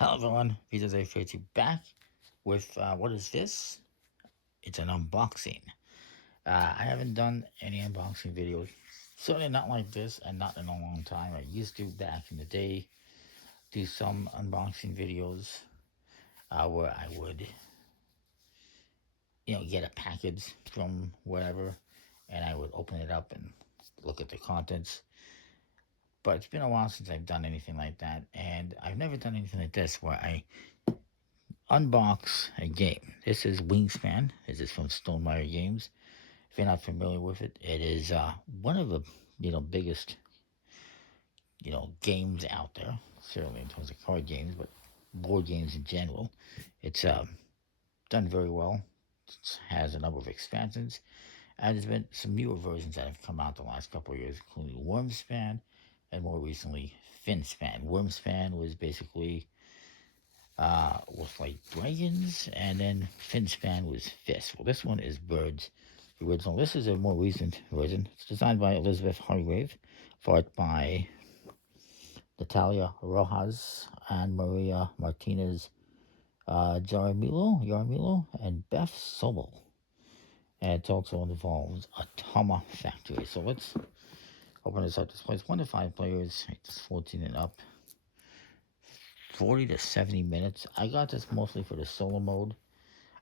Hello everyone, Peter Zay back with what is this? It's an unboxing. I haven't done any unboxing videos, certainly not like this and not in a long time. I used to back in the day do some unboxing videos where I would, get a package from wherever and I would open it up and look at the contents. But it's been a while since I've done anything like that, and I've never done anything like this where I unbox a game. This is Wingspan. This is from Stonemaier Games. If you're not familiar with it, it is one of the biggest games out there. Certainly in terms of card games, but board games in general. It's done very well. It has a number of expansions, and there's been some newer versions that have come out the last couple of years, including Wormspan, and more recently Finspan. Wormspan was basically with like dragons, and then Finspan was fish. Well, this one is birds. The original. This is a more recent version. It's designed by Elizabeth Hargrave, for art by Natalia Rojas and Maria Martinez Jaramillo, and Beth Sobel. And it also involves a Tama factory. So let's open this up. This plays 1 to 5 players, it's 14 and up. 40 to 70 minutes. I got this mostly for the solo mode.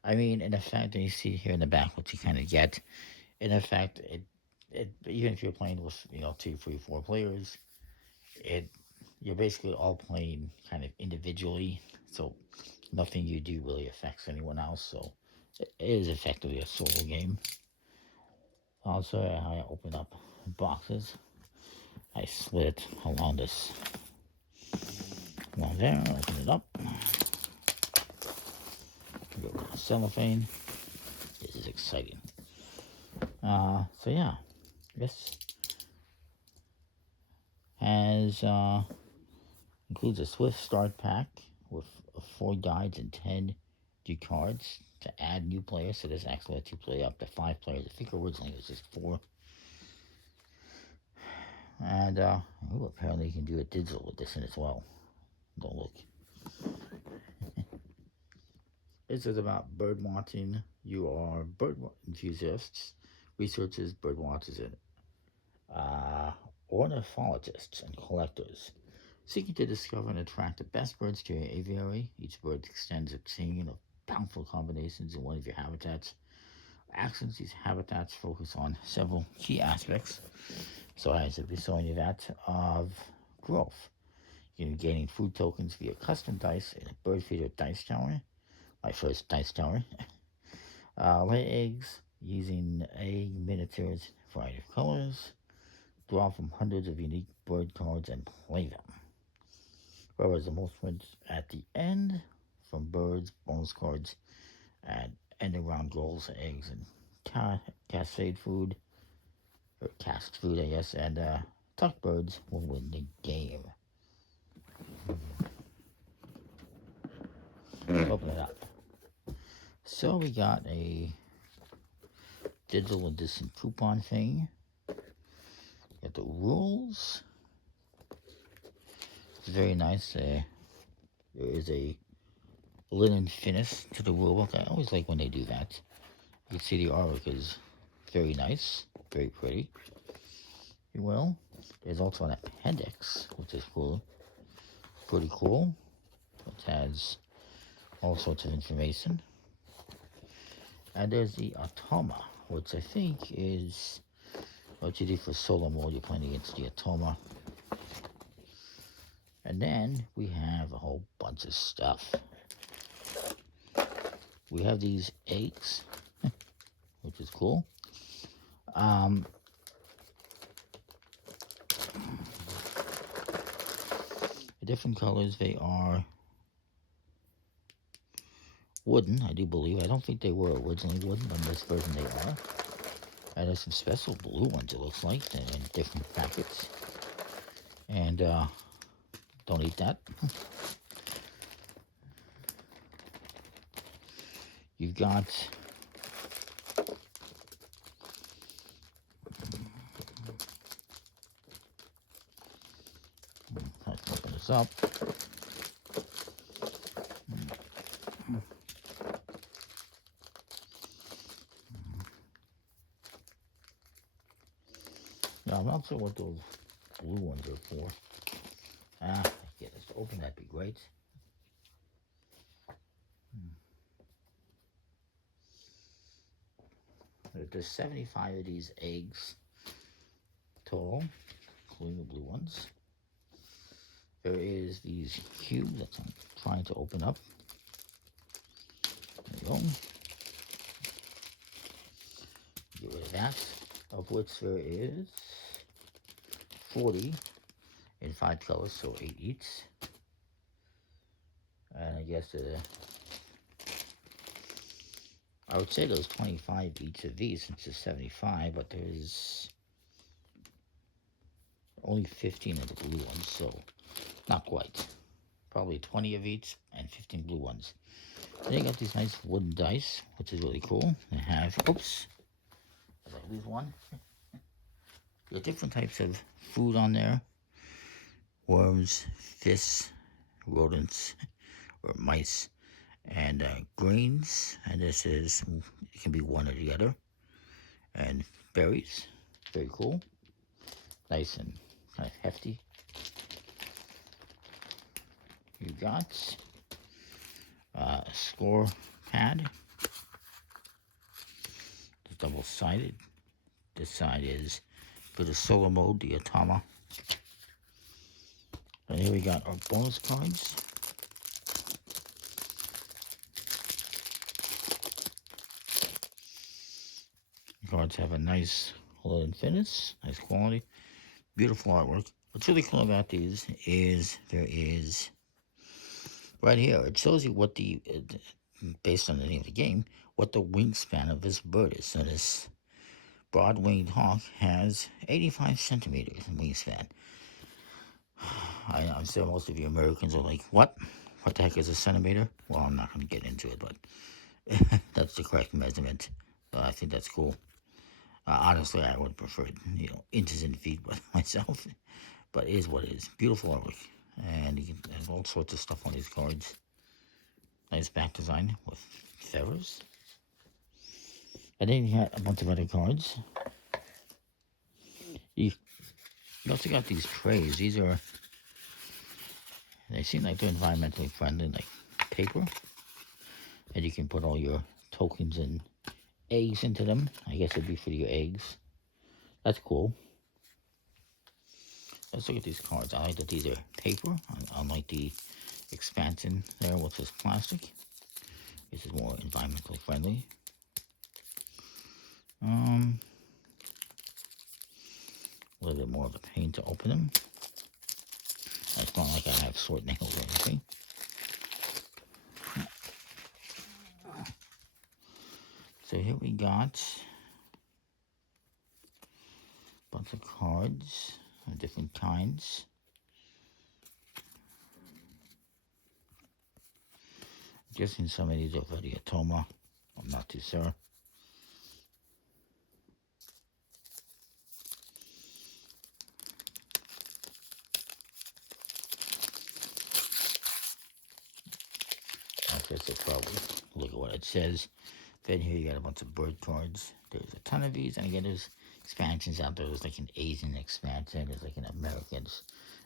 I mean, in effect, you see here in the back what you kind of get. In effect, even if you're playing with 2, 3, 4 players, you're basically all playing kind of individually. So nothing you do really affects anyone else. So it is effectively a solo game. Also, I open up boxes. I slit it along there. Open it up. Go to the cellophane. This is exciting. So yeah, this has includes a swift start pack with 4 guides and 10 new cards to add new players. So this actually lets you play up to 5 players. I think originally it was just 4. And apparently you can do a digital edition as well. Don't look. This is about bird watching. You are bird enthusiasts, researchers, bird watchers, and ornithologists and collectors, seeking to discover and attract the best birds to your aviary. Each bird extends a chain of powerful combinations in one of your habitats. Actions, these habitats focus on several key aspects. So as if we're showing you that of growth. You're gaining food tokens via custom dice in a bird feeder dice tower. My first dice tower. Lay eggs using egg miniatures, variety of colors. Draw from hundreds of unique bird cards and play them. Whereas the most wins at the end from birds, bonus cards, and end around goals, eggs, and cascade food, or cast food, I guess, and tuck birds will win the game. Open it up. So we got a digital edition coupon thing. Got the rules. It's very nice. There is a linen finish to the rulebook. I always like when they do that. You can see the artwork is very nice, very pretty. Well, there's also an appendix, which is cool. Pretty cool. It has all sorts of information. And there's the Automa, which I think is what you do for solo mode. You're playing against the Automa. And then we have a whole bunch of stuff. We have these eggs, which is cool. The different colors, they are wooden, I do believe. I don't think they were originally wooden, but in this version they are. And there's some special blue ones, it looks like, in different packets. And don't eat that. You've got let's open this up. I'm not sure what those blue ones are for. Get us to open, that'd be great. There's 75 of these eggs total, including the blue ones. There is these cubes that I'm trying to open up. There you go. Get rid of that, of which there is 40 in 5 colors, so 8 each. And I guess I would say there's 25 each of these since there's 75, but there's only 15 of the blue ones, so not quite. Probably 20 of each and 15 blue ones. They got these nice wooden dice, which is really cool. They have, oops, did I lose one? There are different types of food on there. Worms, fish, rodents, or mice, and grains. And this is, it can be one or the other. And berries, very cool. Nice and kind of hefty. You got a score pad. It's double-sided. This side is for the solo mode, the Automa. And here we got our bonus cards. The cards have a nice loaded finish, nice quality, beautiful artwork. What's really cool about these is there is right here, it shows you what the, based on the name of the game, what the wingspan of this bird is. So this broad-winged hawk has 85 centimeters in wingspan. I'm sure most of you Americans are like, what? What the heck is a centimeter? Well, I'm not going to get into it, but that's the correct measurement. I think that's cool. Honestly, I would prefer, inches and feet myself. But it is what it is. Beautiful artwork. And you can have all sorts of stuff on these cards. Nice back design with feathers. And then you got a bunch of other cards. You also got these trays. These are, they seem like they're environmentally friendly, like paper. And you can put all your tokens and eggs into them. I guess it'd be for your eggs. That's cool. Let's look at these cards. I like that these are paper, unlike the expansion there, which is plastic. This is more environmentally friendly. A little bit more of a pain to open them. It's not like I have short nails or anything. So here we got a bunch of cards of different kinds. I'm guessing some of these are for the Automa. I'm not too sure. I guess it's probably, look at what it says. Then here you got a bunch of bird cards. There's a ton of these, and again, there's expansions out there. There's like an Asian expansion. There's like an American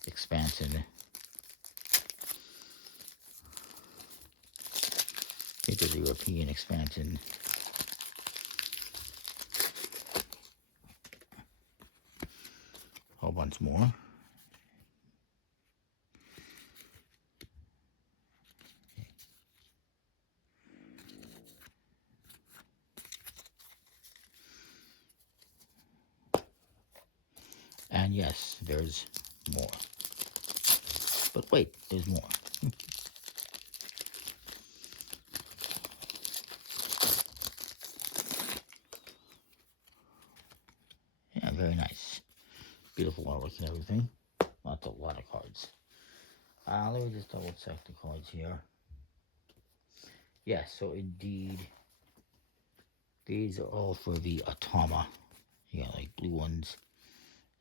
expansion. I think there's a European expansion. A whole bunch more. And yes, there's more. But wait, there's more. Yeah, very nice. Beautiful artwork and everything. Not a lot of cards. Let me just double check the cards here. Yes, so indeed, these are all for the Automa. You got like blue ones,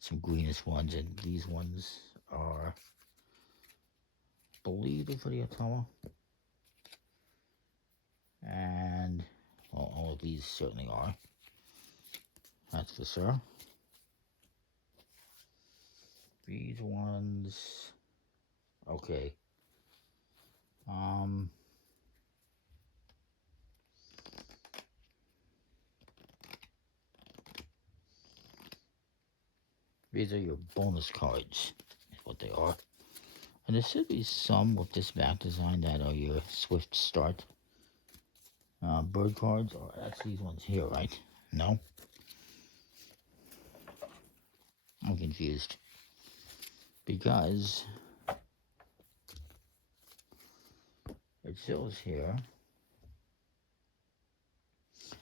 some greenish ones, and these ones are, I believe they're for the Automa. And well, all of these certainly are. That's for sure. These ones, okay. These are your bonus cards, is what they are. And there should be some with this back design that are your Swift Start bird cards, or that's these ones here, right? No? I'm confused. Because it shows here,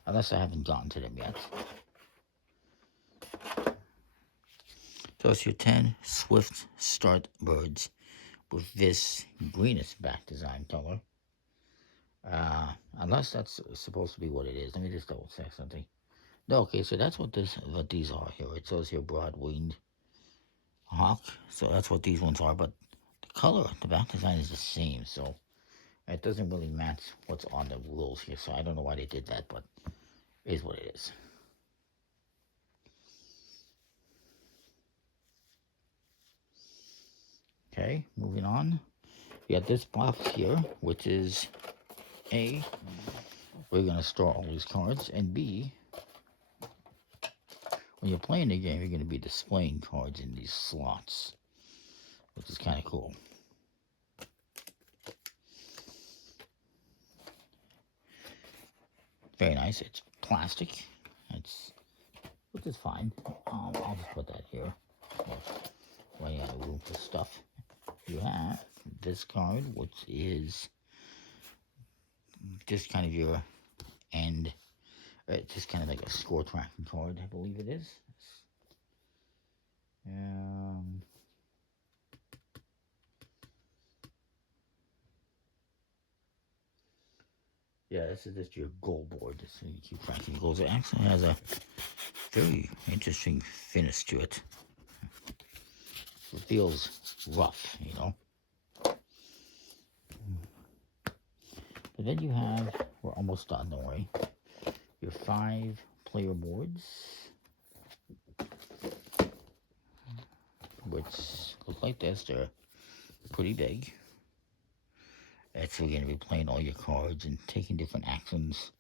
unless I haven't gotten to them yet. So it's your 10 Swift Start birds with this greenish back design color. Unless that's supposed to be what it is. Let me just double check something. No, okay, so that's what these are here. It says here broad-winged hawk. So that's what these ones are, but the color, the back design is the same, so it doesn't really match what's on the rules here. So I don't know why they did that, but it is what it is. Okay, moving on. We got this box here, which is A, we're going to store all these cards, and B, when you're playing the game, you're going to be displaying cards in these slots, which is kind of cool. Very nice. It's plastic. Which is fine. I'll just put that here. Running out of room for stuff. You have this card, which is just kind of your end. It's just kind of like a score tracking card, I believe it is. Yeah, this is just your goal board, so you keep tracking goals. It actually has a very interesting finish to it. It feels rough, you know. But then you have, we're almost done, don't worry, your 5 player boards, which look like this. They're pretty big. That's where you're going to be playing all your cards and taking different actions,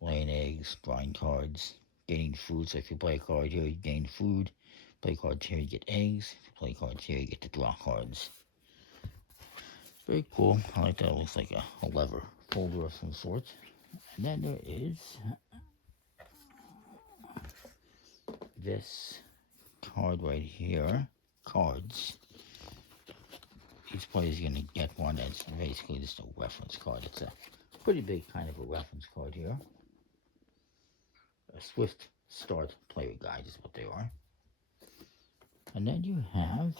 laying eggs, drawing cards, gaining food. So if you play a card here, you gain food. Play cards here, you get eggs. If you play cards here, you get to draw cards. It's very cool. I like that. It looks like a lever folder of some sort. And then there is this card right here. Cards. Each player is going to get one that's basically just a reference card. It's a pretty big kind of a reference card here. A Swift Start player guide is what they are. And then you have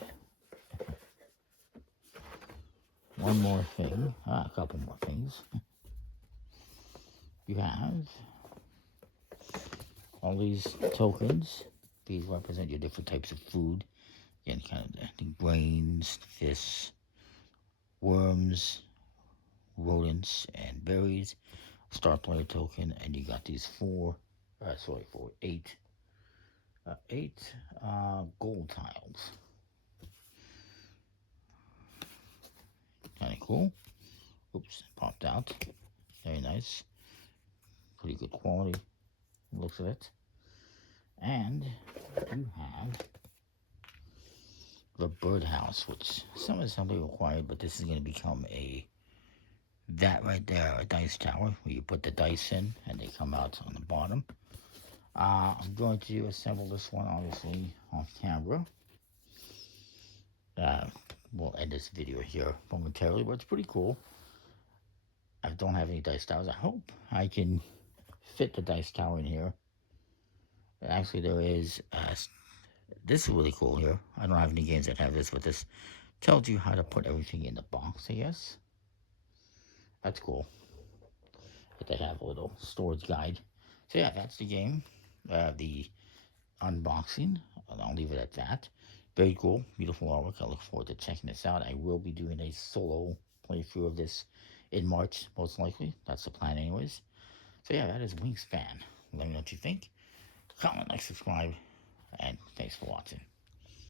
one more thing, a couple more things. You have all these tokens. These represent your different types of food. Again, kind of the grains, fish, worms, rodents, and berries. Star player token, and you got these 8 gold tiles. Kind of cool. Oops, popped out. Very nice. Pretty good quality, looks of it. And you have the birdhouse, which some assembly required, but this is going to become that right there, a dice tower, where you put the dice in and they come out on the bottom. I'm going to assemble this one, obviously, off camera. We'll end this video here momentarily, but it's pretty cool. I don't have any dice towers. I hope I can fit the dice tower in here. Actually, there is, this is really cool here. I don't have any games that have this, but this tells you how to put everything in the box, I guess. That's cool. But they have a little storage guide. So yeah, that's the game. The unboxing. I'll leave it at that. Very cool. Beautiful artwork. I look forward to checking this out. I will be doing a solo playthrough of this in March, most likely. That's the plan anyways. So yeah, that is Wingspan. Let me know what you think. Comment, like, subscribe, and thanks for watching.